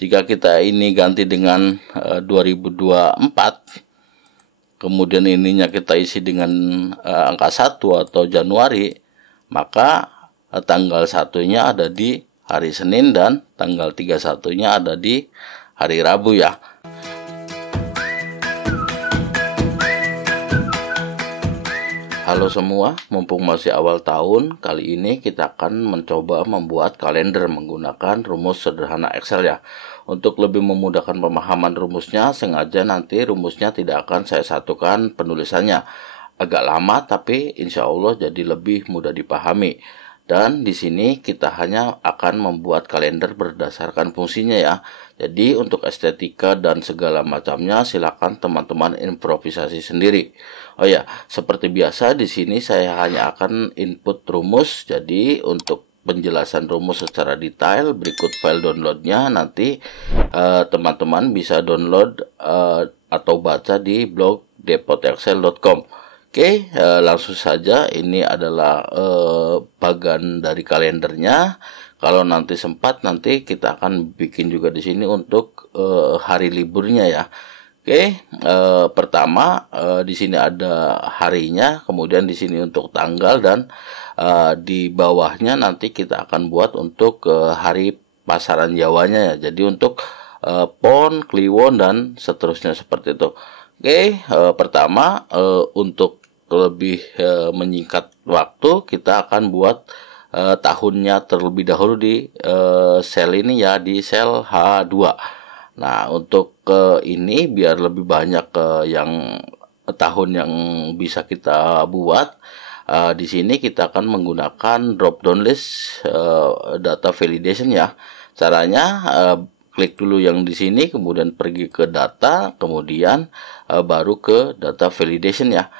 Jika kita ini ganti dengan 2024, kemudian ininya kita isi dengan angka 1 atau Januari, maka tanggal 1-nya ada di hari Senin dan tanggal 31-nya ada di hari Rabu ya. Halo semua, mumpung masih awal tahun, kali ini kita akan mencoba membuat kalender menggunakan rumus sederhana Excel ya. Untuk lebih memudahkan pemahaman rumusnya, sengaja nanti rumusnya tidak akan saya satukan penulisannya. Agak lama tapi insya Allah jadi lebih mudah dipahami. Dan di sini kita hanya akan membuat kalender berdasarkan fungsinya ya. Jadi untuk estetika dan segala macamnya silakan teman-teman improvisasi sendiri. Oh ya, seperti biasa di sini saya hanya akan input rumus. Jadi untuk penjelasan rumus secara detail berikut file downloadnya nanti teman-teman bisa download atau baca di blog depotexcel.com. Oke, langsung saja ini adalah bagan dari kalendernya. Kalau nanti sempat nanti kita akan bikin juga di sini untuk hari liburnya ya. Oke, pertama di sini ada harinya, kemudian di sini untuk tanggal dan di bawahnya nanti kita akan buat untuk hari pasaran Jawanya ya. Jadi untuk Pon, Kliwon dan seterusnya seperti itu. Oke, pertama untuk lebih menyingkat waktu kita akan buat tahunnya terlebih dahulu di sel ini ya, di sel H2. Nah, untuk ini biar lebih banyak yang tahun yang bisa kita buat, di sini kita akan menggunakan drop down list data validation ya. Caranya klik dulu yang di sini, kemudian pergi ke data, kemudian baru ke data validation ya.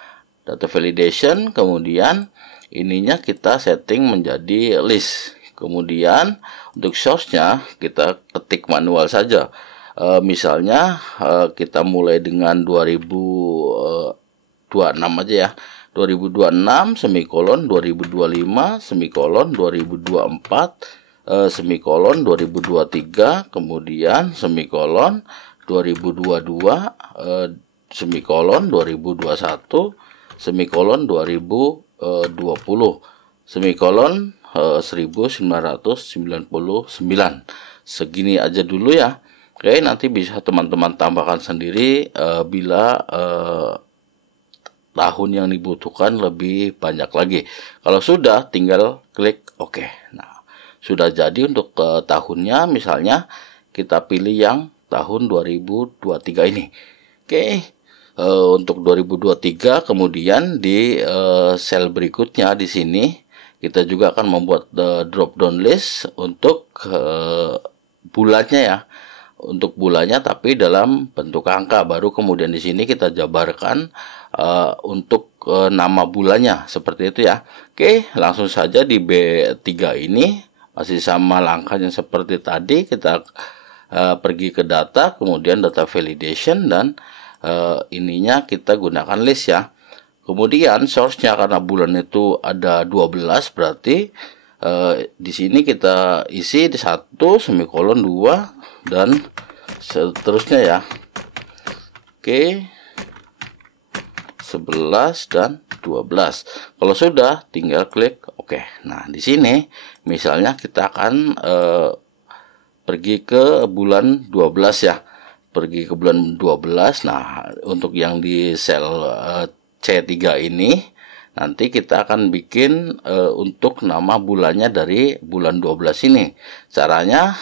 Data validation, kemudian ininya kita setting menjadi list. Kemudian untuk source-nya kita ketik manual saja. Misalnya kita mulai dengan 2026 aja ya. 2026 semikolon 2025 semikolon 2024 semikolon 2023, kemudian semikolon 2022 semikolon 2021 semikolon 2020 semikolon 1999. Segini aja dulu ya. Oke, nanti bisa teman-teman tambahkan sendiri bila tahun yang dibutuhkan lebih banyak lagi. Kalau sudah tinggal klik OK. Nah, sudah jadi untuk tahunnya, misalnya kita pilih yang tahun 2023 ini. Oke. Untuk 2023 kemudian di sel berikutnya di sini kita juga akan membuat drop down list untuk bulannya ya, untuk bulannya tapi dalam bentuk angka. Baru kemudian di sini kita jabarkan untuk nama bulannya seperti itu ya. Oke, langsung saja di B3 ini masih sama langkahnya seperti tadi. Kita pergi ke data, kemudian data validation dan ininya kita gunakan list ya. Kemudian source-nya karena bulan itu ada 12 berarti di sini kita isi di 1 semikolon 2 dan seterusnya ya. Oke. 11 dan 12. Kalau sudah tinggal klik OK. Nah, di sini misalnya kita akan pergi ke bulan 12 ya. Pergi ke bulan 12. Nah, untuk yang di sel C3 ini nanti kita akan bikin untuk nama bulannya dari bulan 12 ini. Caranya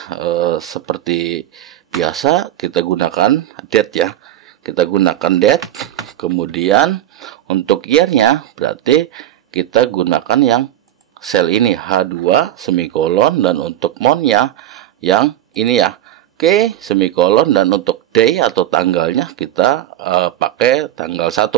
seperti biasa kita gunakan date ya. Kita gunakan date. Kemudian untuk year-nya berarti kita gunakan yang sel ini H2 semikolon dan untuk month-nya yang ini ya. Oke, semikolon dan untuk day atau tanggalnya kita pakai tanggal 1.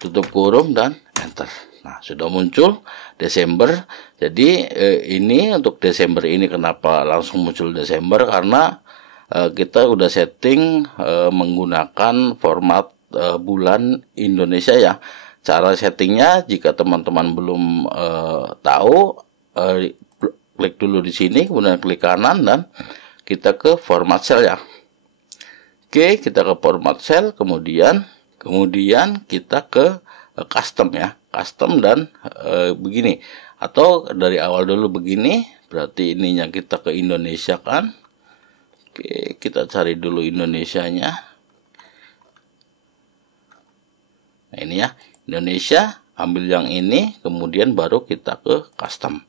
Tutup kurung dan enter. Nah, sudah muncul Desember. Jadi ini untuk Desember ini kenapa langsung muncul Desember? Karena kita udah setting menggunakan format bulan Indonesia ya. Cara settingnya jika teman-teman belum tahu, klik dulu di sini, kemudian klik kanan dan kita ke format cell ya. Oke, kita ke format cell, kemudian kita ke custom ya, custom dan begini, atau dari awal dulu begini, berarti ininya kita ke Indonesia kan. Oke, kita cari dulu Indonesianya. Nah ini ya, Indonesia, ambil yang ini, kemudian baru kita ke custom.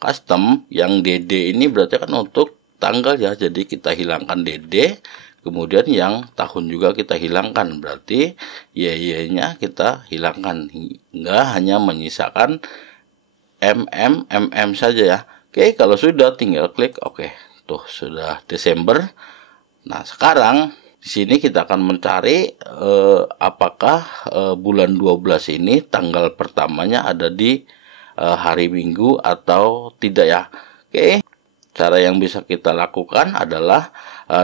Custom yang DD ini berarti kan untuk tanggal ya, jadi kita hilangkan DD, kemudian yang tahun juga kita hilangkan, berarti YY-nya kita hilangkan, hingga hanya menyisakan MM saja ya. Oke, kalau sudah tinggal klik oke. Tuh sudah Desember. Nah, sekarang di sini kita akan mencari apakah bulan 12 ini tanggal pertamanya ada di hari Minggu atau tidak ya. Oke. Cara yang bisa kita lakukan adalah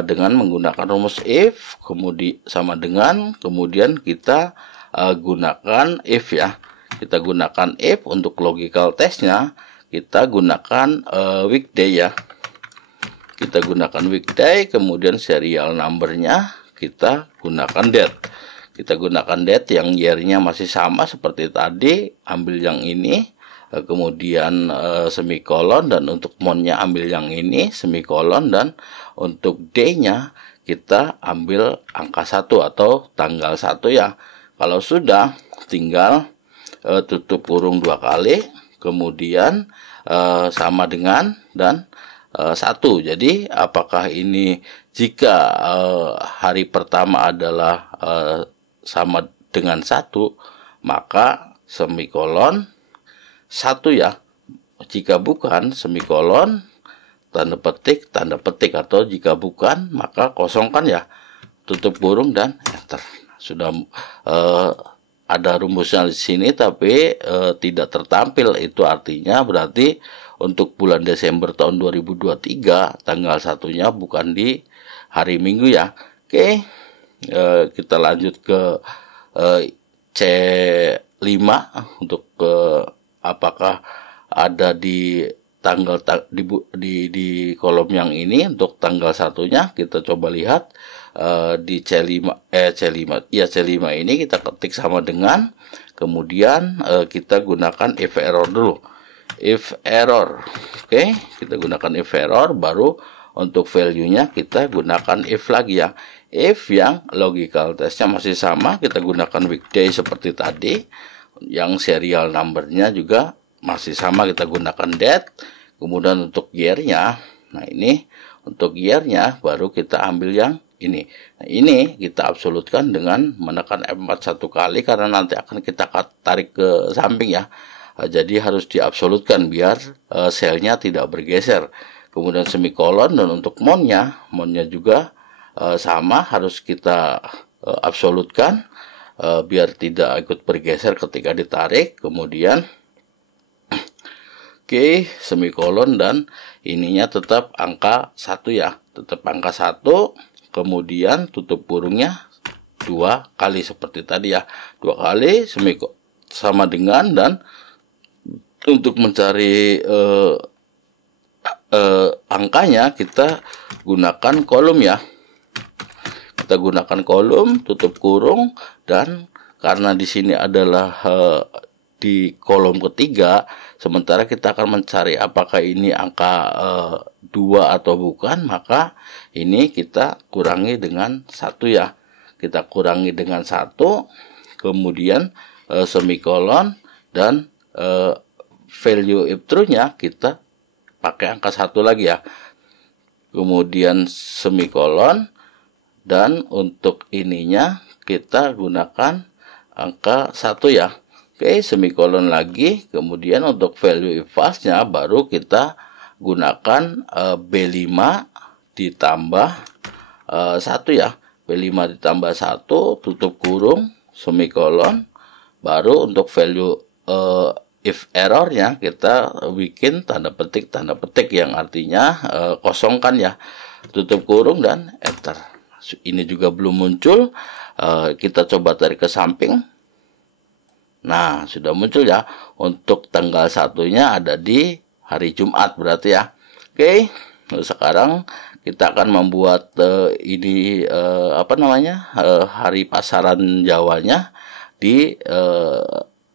dengan menggunakan rumus if, kemudian sama dengan, kemudian kita gunakan if ya. Kita gunakan if untuk logical testnya, kita gunakan weekday ya. Kita gunakan weekday, kemudian serial numbernya kita gunakan date. Kita gunakan date yang year-nya masih sama seperti tadi, ambil yang ini, kemudian semikolon, dan untuk month-nya ambil yang ini, semikolon, dan untuk day-nya kita ambil angka 1 atau tanggal 1 ya. Kalau sudah, tinggal tutup kurung 2 kali, kemudian sama dengan dan 1. Jadi apakah ini jika hari pertama adalah sama dengan 1, maka semikolon 1 ya. Jika bukan, semikolon, tanda petik, atau jika bukan, maka kosongkan ya. Tutup kurung dan enter. Sudah ada rumusnya di sini tapi tidak tertampil. Itu artinya berarti untuk bulan Desember tahun 2023 tanggal 1-nya bukan di hari Minggu ya. Oke, kita lanjut ke C5 untuk apakah ada di tanggal di kolom yang ini. Untuk tanggal 1-nya kita coba lihat di C5 ini kita ketik sama dengan, kemudian kita gunakan if error dulu. If error, oke, kita gunakan if error, baru untuk value-nya kita gunakan if lagi ya. If yang logical testnya masih sama, kita gunakan weekday seperti tadi. Yang serial number-nya juga masih sama, kita gunakan date. Kemudian untuk year-nya, nah ini untuk year-nya baru kita ambil yang ini. Nah, ini kita absolutkan dengan menekan F4 1 kali, karena nanti akan kita tarik ke samping ya. Jadi harus diabsolutkan biar selnya tidak bergeser. Kemudian semikolon, dan untuk month-nya juga sama, harus kita absolutkan biar tidak ikut bergeser ketika ditarik. Kemudian oke, semikolon, dan ininya tetap angka 1 ya. Tetap angka 1, kemudian tutup kurungnya 2 kali seperti tadi ya. 2 kali sama dengan, dan untuk mencari angkanya kita gunakan kolom ya. Kita gunakan kolom, tutup kurung, dan karena di sini adalah di kolom ketiga, sementara kita akan mencari apakah ini angka 2 atau bukan, maka ini kita kurangi dengan 1 ya. Kita kurangi dengan 1, kemudian semikolon, dan value if true-nya kita pakai angka 1 lagi ya. Kemudian semikolon, dan untuk ininya kita gunakan angka 1 ya. Oke, semikolon lagi, kemudian untuk value if false-nya baru kita gunakan B5 ditambah 1 ya. B5 ditambah 1, tutup kurung, semikolon, baru untuk value if errornya kita bikin tanda petik yang artinya kosongkan ya. Tutup kurung dan enter. Ini juga belum muncul, kita coba tarik ke samping. Nah, sudah muncul ya. Untuk tanggal 1-nya ada di hari Jumat berarti ya. Oke, sekarang kita akan membuat hari pasaran Jawanya di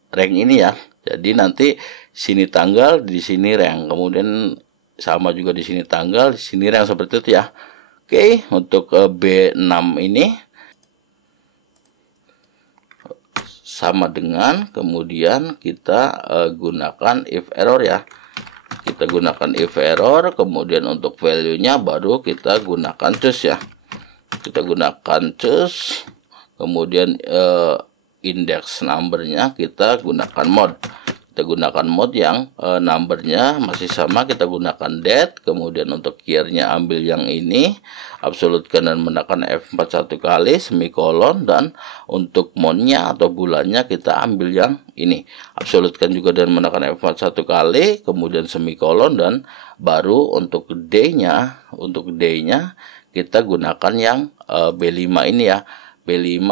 rank ini ya. Jadi nanti sini tanggal, di sini rank, kemudian sama juga di sini tanggal, di sini rank, seperti itu ya. Oke, untuk B6 ini sama dengan kemudian kita gunakan if error ya. Kita gunakan if error, kemudian untuk value-nya baru kita gunakan choose ya. Kita gunakan choose, kemudian index number-nya kita gunakan mode. Kita gunakan mode yang number-nya masih sama, kita gunakan date, kemudian untuk year-nya ambil yang ini, absolutkan dan menekan F4 satu kali, semikolon, dan untuk month-nya atau bulannya kita ambil yang ini, absolutkan juga dan menekan F4 satu kali, kemudian semikolon, dan baru untuk day-nya, kita gunakan yang B5 ini ya, B5,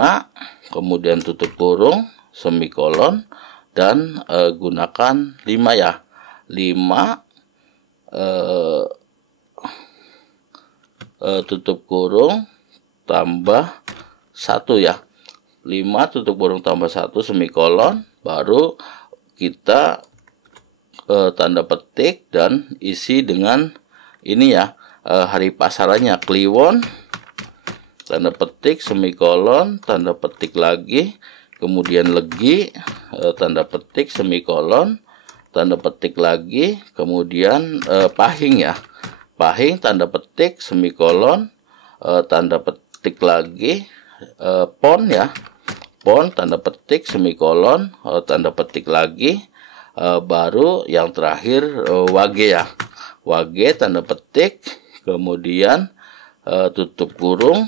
kemudian tutup kurung, semikolon, dan gunakan 5 ya, 5 tutup kurung tambah 1 ya, 5 tutup kurung tambah 1 semikolon, baru kita tanda petik dan isi dengan ini ya, hari pasarannya Kliwon, tanda petik semikolon, tanda petik lagi, kemudian legi, tanda petik semikolon, tanda petik lagi, kemudian pahing ya, pahing tanda petik semikolon, tanda petik lagi, pon ya, pon tanda petik semikolon, tanda petik lagi, baru yang terakhir wage ya, wage tanda petik, kemudian tutup kurung,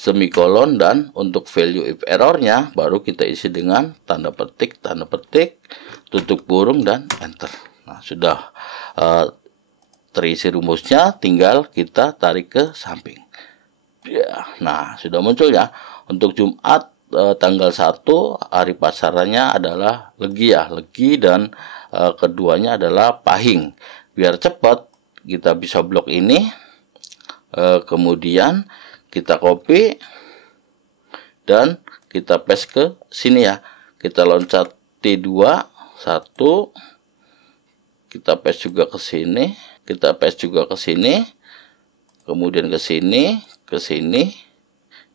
semikolon, dan untuk value if errornya baru kita isi dengan tanda petik, tutup kurung, dan enter. Nah, sudah terisi rumusnya, tinggal kita tarik ke samping ya. Nah, sudah muncul ya. Untuk Jumat tanggal 1 hari pasarannya adalah legi ya, legi, dan keduanya adalah pahing. Biar cepat kita bisa blok ini, kemudian kita copy dan kita paste ke sini ya. Kita loncat T2 1, kita paste juga ke sini, kita paste juga ke sini, kemudian ke sini,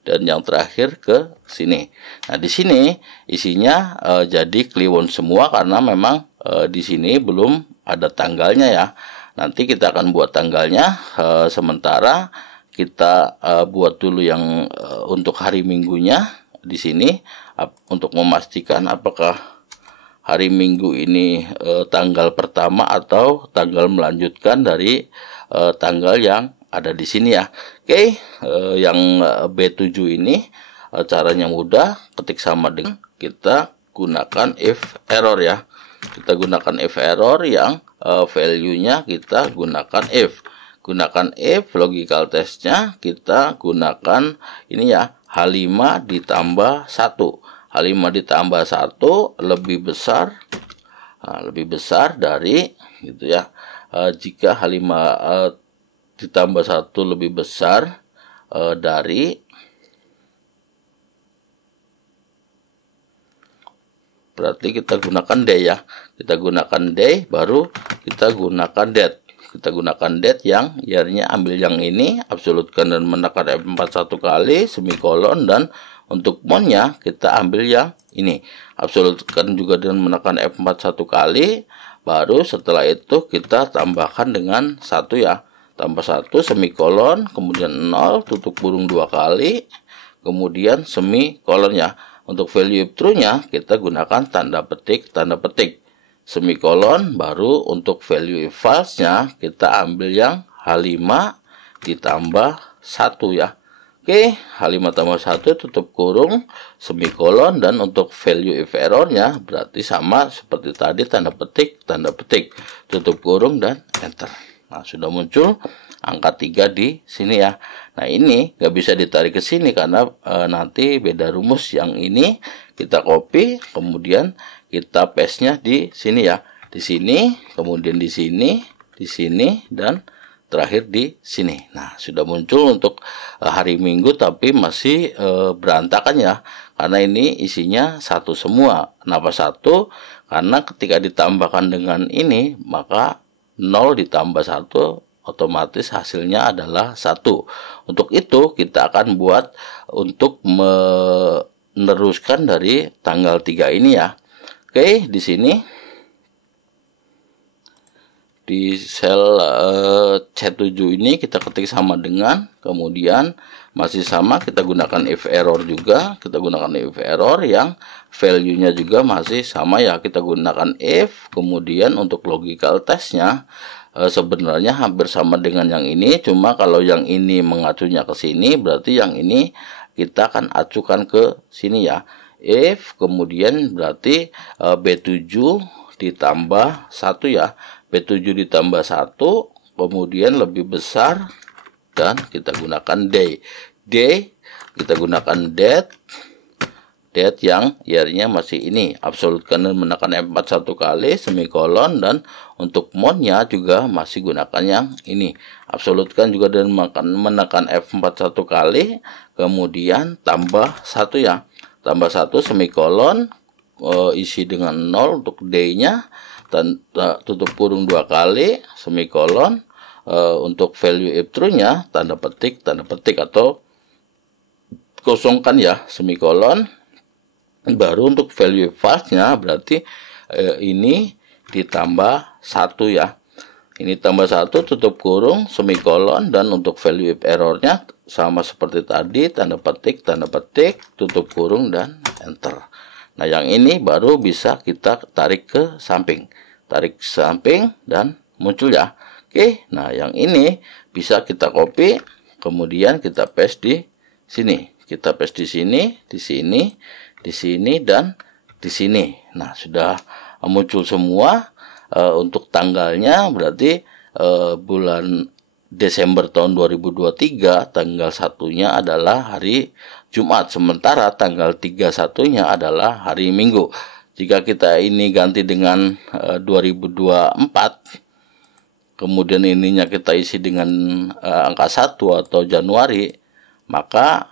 dan yang terakhir ke sini. Nah, di sini isinya jadi Kliwon semua karena memang di sini belum ada tanggalnya ya. Nanti kita akan buat tanggalnya, sementara kita buat dulu yang untuk hari minggunya di sini untuk memastikan apakah hari Minggu ini tanggal pertama atau tanggal melanjutkan dari tanggal yang ada di sini ya. Oke, yang B7 ini caranya mudah, ketik sama dengan kita gunakan if error ya. Kita gunakan if error yang value-nya kita gunakan if. Gunakan if, logical testnya kita gunakan ini ya, H5 ditambah 1. H5 ditambah 1 lebih besar, lebih besar dari gitu ya. Jika H5 ditambah 1 lebih besar dari, berarti kita gunakan day ya. Kita gunakan day, baru kita gunakan date. Kita gunakan date yang year-nya ambil yang ini, absolutkan dan menekan F4 satu kali, semikolon, dan untuk month-nya kita ambil yang ini, absolutkan juga dan menekan F4 satu kali, baru setelah itu kita tambahkan dengan 1 ya, tambah 1 semikolon, kemudian 0 tutup kurung 2 kali, kemudian semikolonnya. Untuk value if true-nya kita gunakan tanda petik, semikolon, baru untuk value if false-nya kita ambil yang H5 ditambah 1 ya. Oke, H5 tambah 1 tutup kurung, semikolon, dan untuk value if error-nya berarti sama seperti tadi, tanda petik, tutup kurung, dan enter. Nah, sudah muncul angka 3 di sini ya. Nah, ini nggak bisa ditarik ke sini karena nanti beda rumus. Yang ini kita copy, kemudian kita paste-nya di sini ya. Di sini, kemudian di sini, dan terakhir di sini. Nah, sudah muncul untuk hari Minggu, tapi masih berantakan ya, karena ini isinya satu semua. Kenapa satu? Karena ketika ditambahkan dengan ini, maka 0 ditambah 1 otomatis hasilnya adalah 1. Untuk itu kita akan buat untuk meneruskan dari tanggal 3 ini ya. Oke, di sini di sel C7 ini kita ketik sama dengan, kemudian masih sama kita gunakan if error juga, kita gunakan if error yang value-nya juga masih sama ya, kita gunakan if. Kemudian untuk logical testnya sebenarnya hampir sama dengan yang ini, cuma kalau yang ini mengacunya ke sini, berarti yang ini kita akan acukan ke sini ya. If kemudian berarti B7 ditambah 1 ya, B7 ditambah 1, kemudian lebih besar, dan kita gunakan day. Day kita gunakan date yang year-nya masih ini, absolutkan dan menekan F4 1 kali, semikolon, dan untuk mode-nya juga masih gunakan yang ini, absolutkan juga dan menekan F4 1 kali, kemudian tambah 1 ya, tambah 1 semikolon, isi dengan 0 untuk day-nya, tutup kurung 2 kali, semikolon, untuk value if true-nya tanda petik atau kosongkan ya, semikolon. Baru untuk value false-nya berarti ini ditambah 1 ya, ini tambah 1 tutup kurung semikolon, dan untuk value if error-nya sama seperti tadi, tanda petik tutup kurung dan enter. Nah, yang ini baru bisa kita tarik ke samping, dan muncul ya. Oke, nah yang ini bisa kita copy, kemudian kita paste di sini. Kita paste di sini, di sini, dan di sini. Nah, sudah muncul semua. Untuk tanggalnya berarti bulan Desember tahun 2023, tanggal 1-nya adalah hari Jumat, sementara tanggal 31-nya adalah hari Minggu. Jika kita ini ganti dengan 2024, kemudian ininya kita isi dengan angka 1 atau Januari, maka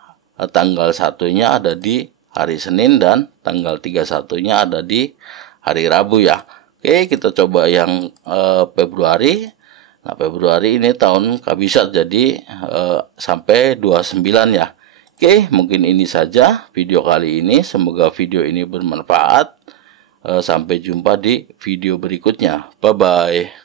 tanggal 1-nya ada di hari Senin dan tanggal 31-nya ada di hari Rabu ya. Oke, kita coba yang Februari. Nah, Februari ini tahun kabisat, jadi sampai 29 ya. Oke, mungkin ini saja video kali ini. Semoga video ini bermanfaat. Sampai jumpa di video berikutnya. Bye-bye.